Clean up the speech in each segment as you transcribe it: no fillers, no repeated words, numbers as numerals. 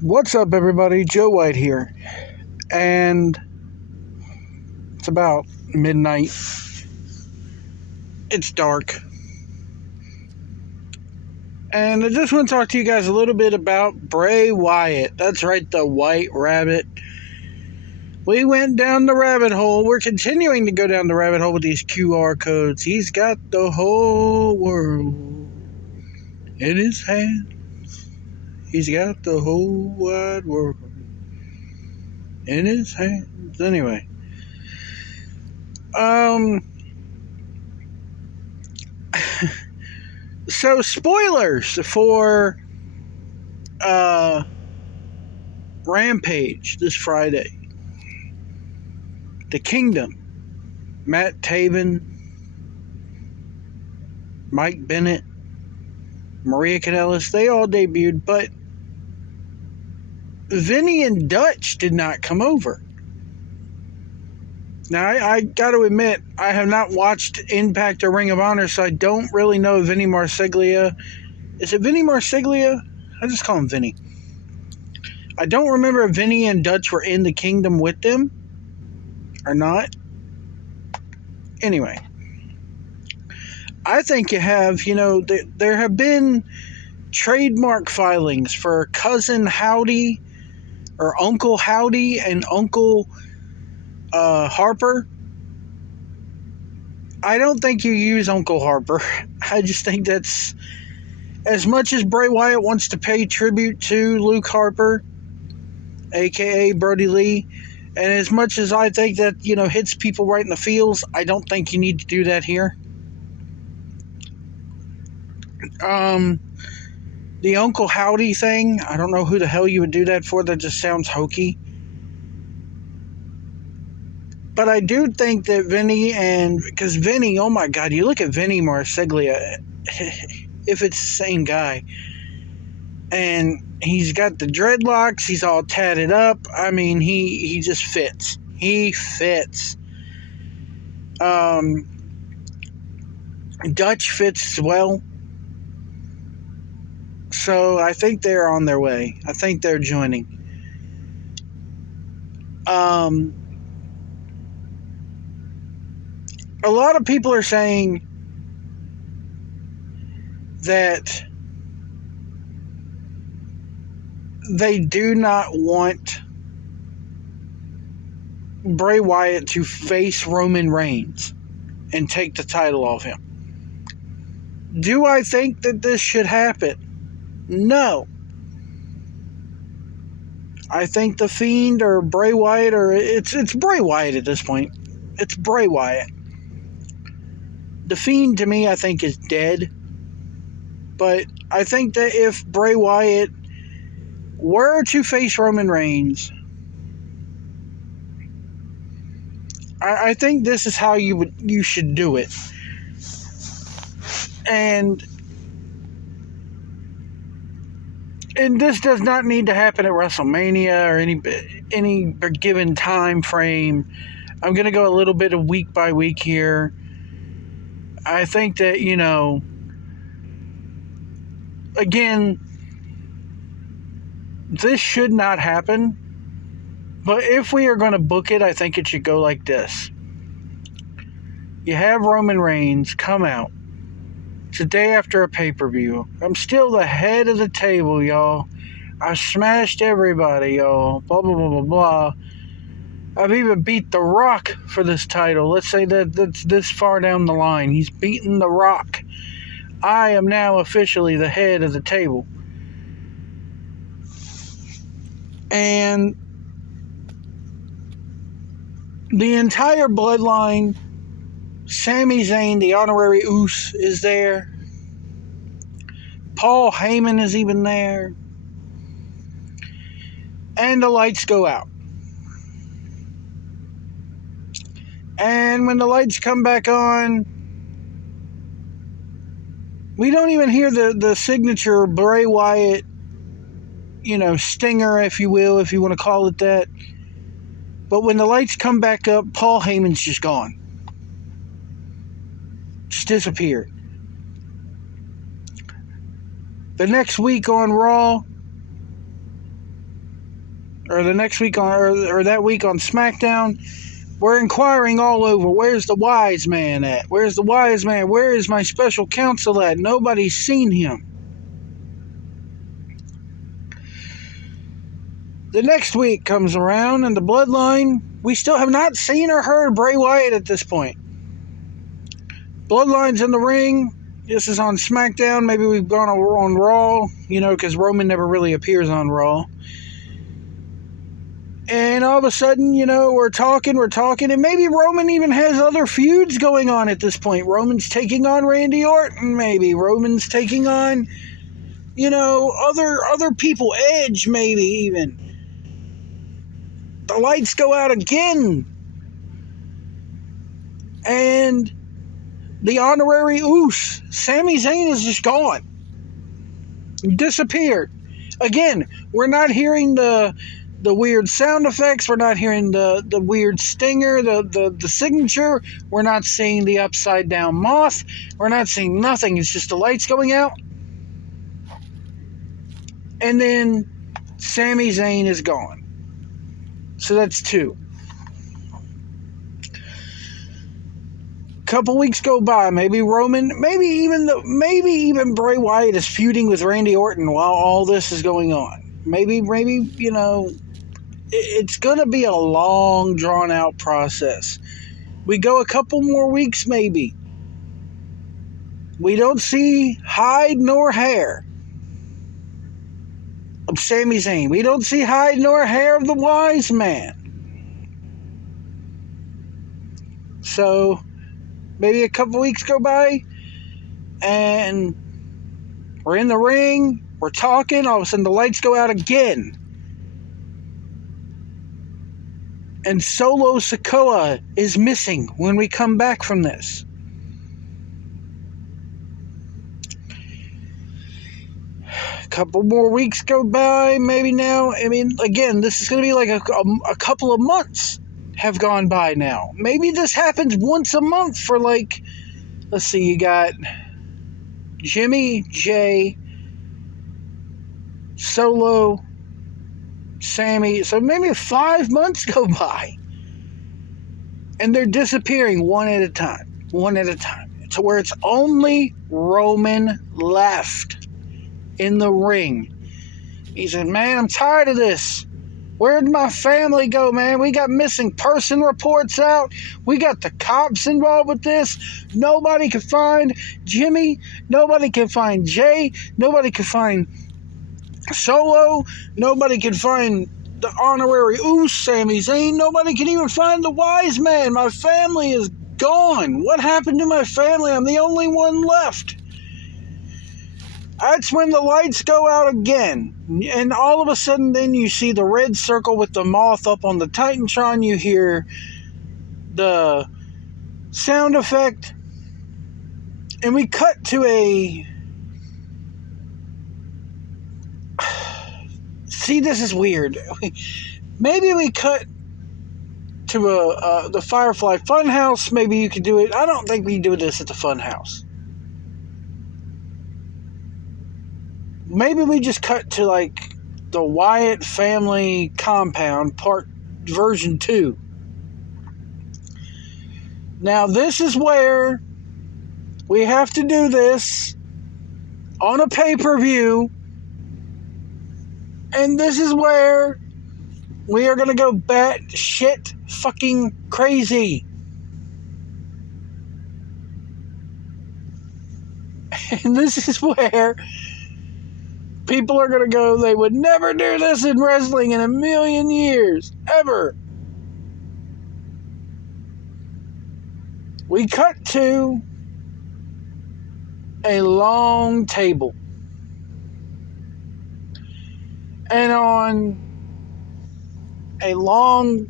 What's up, everybody? Joe White here, and it's about midnight. It's dark, and I just want to talk to you guys a little bit about Bray Wyatt. That's right, the White Rabbit. We went down the rabbit hole. We're continuing to go down the rabbit hole with these QR codes. He's got the whole world in his hands. He's got the whole wide world in his hands. Anyway, so spoilers for Rampage this Friday. The Kingdom, Matt Taven, Mike Bennett, Maria Kanellis, they all debuted, but Vinny and Dutch did not come over. Now, I got to admit, I have not watched Impact or Ring of Honor, so I don't really know Vinny Marseglia. Is it Vinny Marseglia? I just call him Vinny. I don't remember if Vinny and Dutch were in the Kingdom with them or not. Anyway, I think you have, there have been trademark filings for Cousin Howdy or Uncle Howdy and Uncle Harper. I don't think you use Uncle Harper. I just think that's, as much as Bray Wyatt wants to pay tribute to Luke Harper, aka Brody Lee, and as much as I think that, hits people right in the feels, I don't think you need to do that here. The Uncle Howdy thing, I don't know who the hell you would do that for. That just sounds hokey. But I do think that Vinny because Vinny, oh my God, you look at Vinny Marseglia, if it's the same guy, and he's got the dreadlocks, he's all tatted up. I mean, he just fits. He fits. Dutch fits as well. So I think they're on their way. I think they're joining. A lot of people are saying that they do not want Bray Wyatt to face Roman Reigns and take the title off him. Do I think that this should happen? No. I think The Fiend or Bray Wyatt, or it's Bray Wyatt at this point. It's Bray Wyatt. The Fiend, to me, I think is dead. But I think that if Bray Wyatt were to face Roman Reigns, I think this is how you should do it. And this does not need to happen at WrestleMania or any given time frame. I'm going to go a little bit of week by week here. I think that, again, this should not happen. But if we are going to book it, I think it should go like this. You have Roman Reigns come out. It's a day after a pay-per-view. I'm still the head of the table, y'all. I smashed everybody, y'all. Blah, blah, blah, blah, blah. I've even beat The Rock for this title. Let's say that's this far down the line. He's beaten The Rock. I am now officially the head of the table. And the entire bloodline, Sami Zayn, the honorary Uce, is there. Paul Heyman is even there. And the lights go out. And when the lights come back on, we don't even hear the signature Bray Wyatt, stinger, if you will, if you want to call it that. But when the lights come back up, Paul Heyman's just gone. Just disappeared. The next week on Raw, or the next week on, or that week on SmackDown, we're inquiring all over, where's the wise man at? Where's the wise man? Where is my special counsel at? Nobody's seen him. The next week comes around, and the Bloodline, we still have not seen or heard Bray Wyatt at this point. Bloodline's in the ring. This is on SmackDown. Maybe we've gone on Raw, because Roman never really appears on Raw. And all of a sudden, we're talking, and maybe Roman even has other feuds going on at this point. Roman's taking on Randy Orton, maybe. Roman's taking on, other people. Edge, maybe, even. The lights go out again. And the honorary Oos, Sami Zayn, is just gone. Disappeared. Again, we're not hearing the weird sound effects. We're not hearing the weird stinger, the signature. We're not seeing the upside down moth. We're not seeing nothing. It's just the lights going out. And then Sami Zayn is gone. So that's 2. Couple weeks go by. Maybe Roman, maybe even Bray Wyatt is feuding with Randy Orton while all this is going on. Maybe it's going to be a long, drawn-out process. We go a couple more weeks, maybe. We don't see hide nor hair of Sami Zayn. We don't see hide nor hair of the wise man. So, maybe a couple weeks go by, and we're in the ring, we're talking, all of a sudden the lights go out again. And Solo Sikoa is missing when we come back from this. A couple more weeks go by, maybe now. Again, this is going to be like a couple of months have gone by now. Maybe this happens once a month for let's see, you got Jimmy, Jay, Solo, Sammy. So maybe 5 months go by. And they're disappearing one at a time. To where it's only Roman left in the ring. He said, man, I'm tired of this. Where'd my family go, man? We got missing person reports out. We got the cops involved with this. Nobody could find Jimmy. Nobody can find Jay. Nobody could find Solo. Nobody could find the honorary Oos, Sami Zayn. Nobody can even find the wise man. My family is gone. What happened to my family? I'm the only one left. That's when the lights go out again. And all of a sudden then you see the red circle with the moth up on the Titantron. You hear the sound effect. And we cut to a... See, this is weird. Maybe we cut to the Firefly Funhouse. Maybe you could do it. I don't think we do this at the Funhouse. Maybe we just cut to the Wyatt family compound version 2. Now this is where we have to do this on a pay-per-view, and this is where we are going to go bat shit fucking crazy. And this is where people are going to go, they would never do this in wrestling in a million years. Ever. We cut to a long table. And on a long,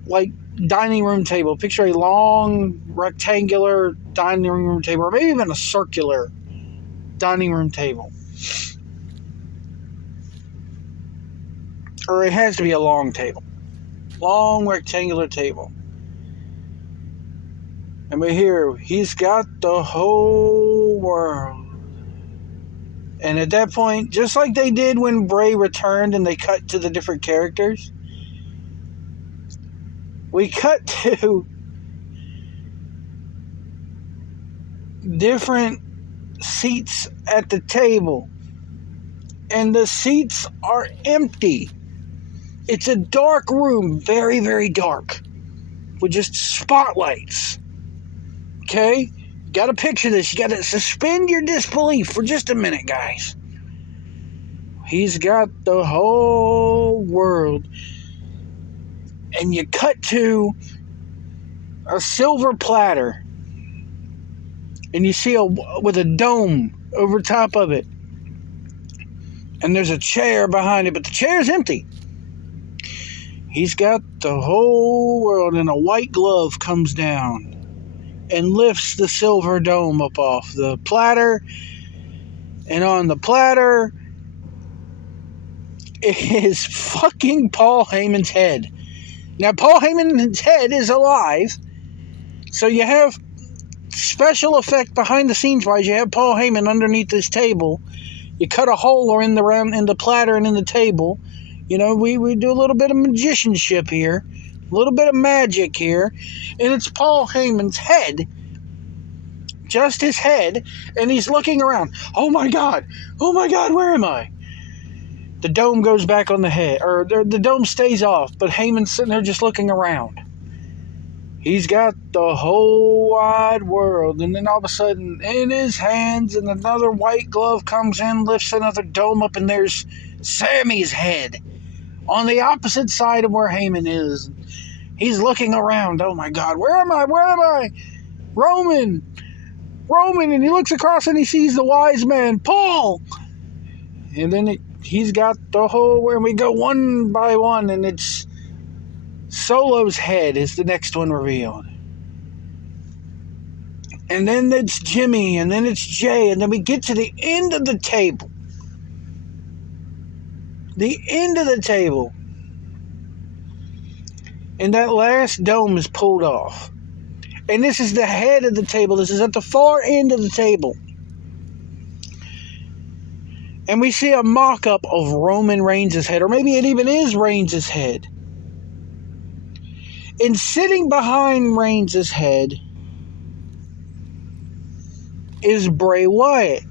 dining room table, picture a long, rectangular dining room table, or maybe even a circular dining room table. Or it has to be a long table. Long rectangular table. And we hear, he's got the whole world. And at that point, just like they did when Bray returned and they cut to the different characters, We cut to different seats at the table, and the seats are empty. It's a dark room, very, very dark, with just spotlights. Okay? You gotta picture this. You gotta suspend your disbelief for just a minute, guys. He's got the whole world. And you cut to a silver platter, and you see with a dome over top of it, and there's a chair behind it, but the chair's empty. He's got the whole world, and a white glove comes down and lifts the silver dome up off the platter, and on the platter is fucking Paul Heyman's head. Now, Paul Heyman's head is alive, so you have special effect behind the scenes wise. You have Paul Heyman underneath this table. You cut a hole in the platter and in the table. You know, we do a little bit of magicianship here, a little bit of magic here, and it's Paul Heyman's head, just his head, and he's looking around. Oh my God, where am I? The dome goes back on the head, or the dome stays off, but Heyman's sitting there just looking around. He's got the whole wide world, and then all of a sudden, in his hands, and another white glove comes in, lifts another dome up, and there's Sammy's head on the opposite side of where Heyman is. He's looking around. Oh my God, where am I? Roman, and he looks across and he sees the wise man, Paul. And then he's got the whole, and we go one by one, and it's Solo's head is the next one revealed. And then it's Jimmy, and then it's Jay, and then we get to the end of the table. The end of the table. And that last dome is pulled off. And this is the head of the table. This is at the far end of the table. And we see a mock-up of Roman Reigns' head, or maybe it even is Reigns' head. And sitting behind Reigns' head is Bray Wyatt.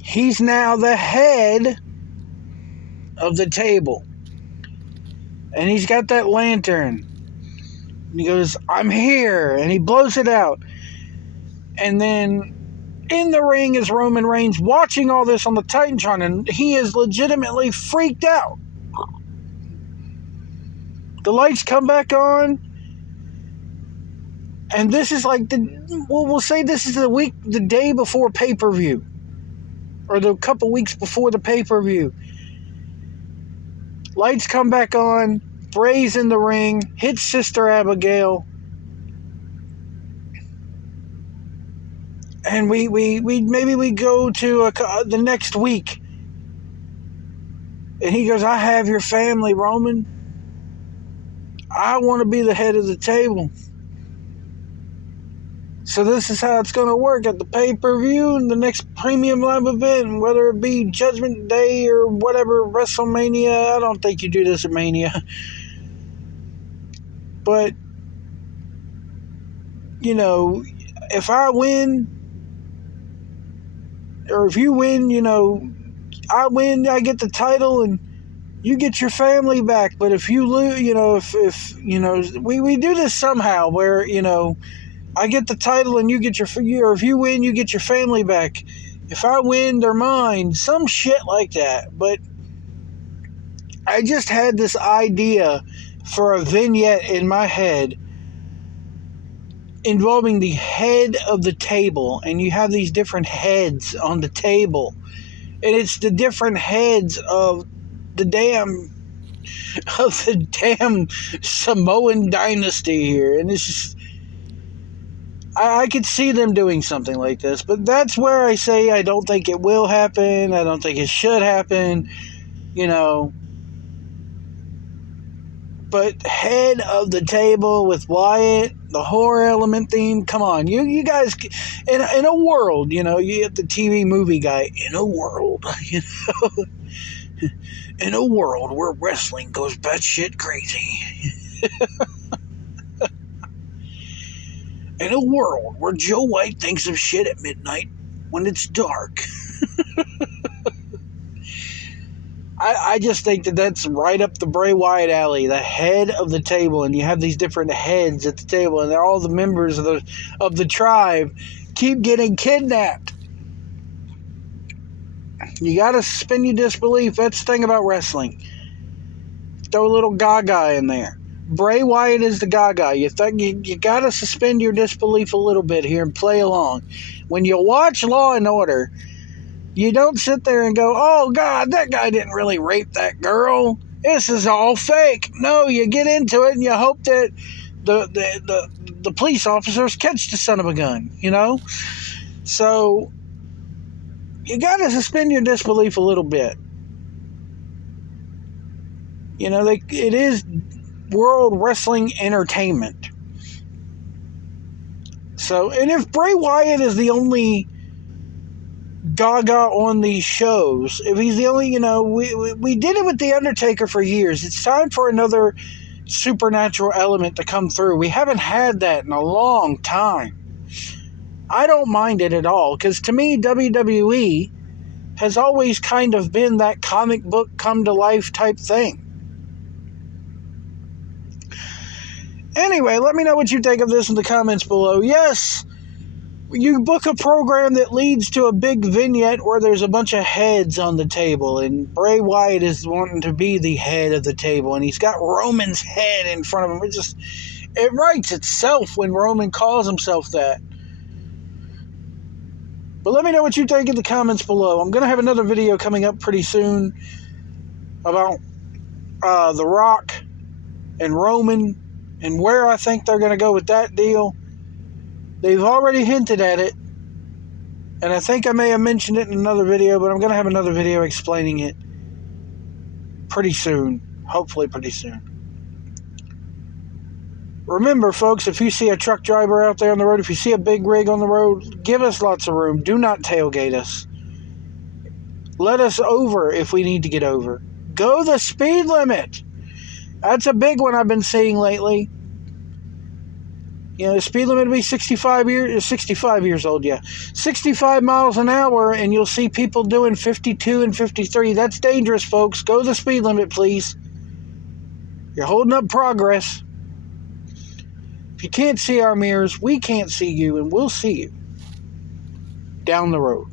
He's now the head of the table. And he's got that lantern. And he goes, I'm here. And he blows it out. And then in the ring is Roman Reigns watching all this on the Titantron. And he is legitimately freaked out. The lights come back on. And this is like we'll say this is the day before pay-per-view. Or the couple weeks before the pay-per-view. Lights come back on. Bray's in the ring. Hits Sister Abigail. And we go to the next week. And he goes, I have your family, Roman. I want to be the head of the table. So this is how it's going to work at the pay-per-view and the next premium live event, whether it be Judgment Day or whatever, WrestleMania. I don't think you do this at Mania. But, you know, if I win, or if you win, you know, I win, I get the title, and you get your family back. But if you lose, you know, if you know, we do this somehow where, you know, I get the title and you get or if you win, you get your family back. If I win, they're mine. Some shit like that. But I just had this idea for a vignette in my head involving the head of the table. And you have these different heads on the table. And it's the different heads of the damn Samoan dynasty here. And it's just, I could see them doing something like this, but that's where I say I don't think it will happen. I don't think it should happen. You know, But head of the table with Wyatt, the horror element theme. Come on, you guys, in a world, you get the TV movie guy. In a world, in a world where wrestling goes batshit crazy. In a world where Joe White thinks of shit at midnight when it's dark. I just think that's right up the Bray Wyatt alley, the head of the table, and you have these different heads at the table, and they're all the members of the tribe keep getting kidnapped. You gotta suspend your disbelief. That's the thing about wrestling. Throw a little Gaga in there. Bray Wyatt is the Gaga. You gotta suspend your disbelief a little bit here and play along. When you watch Law and Order, you don't sit there and go, oh, God, that guy didn't really rape that girl. This is all fake. No, you get into it and you hope that the police officers catch the son of a gun, So, you got to suspend your disbelief a little bit. It is World Wrestling Entertainment. So, and if Bray Wyatt is the only Gaga on these shows, if he's the only, we did it with The Undertaker for years. It's time for another supernatural element to come through. We haven't had that in a long time. I don't mind it at all, because to me, WWE has always kind of been that comic book come to life type thing. Anyway, let me know what you think of this in the comments below. Yes, you book a program that leads to a big vignette where there's a bunch of heads on the table, and Bray Wyatt is wanting to be the head of the table, and he's got Roman's head in front of him. It writes itself when Roman calls himself that. But let me know what you think in the comments below. I'm going to have another video coming up pretty soon about The Rock and Roman and where I think they're going to go with that deal. They've already hinted at it, and I think I may have mentioned it in another video, but I'm going to have another video explaining it pretty soon. Hopefully pretty soon. Remember, folks, if you see a truck driver out there on the road, if you see a big rig on the road, give us lots of room. Do not tailgate us. Let us over if we need to get over. Go the speed limit. That's a big one I've been seeing lately. The speed limit will be 65 years old, yeah. 65 miles an hour, and you'll see people doing 52 and 53. That's dangerous, folks. Go the speed limit, please. You're holding up progress. If you can't see our mirrors, we can't see you, and we'll see you down the road.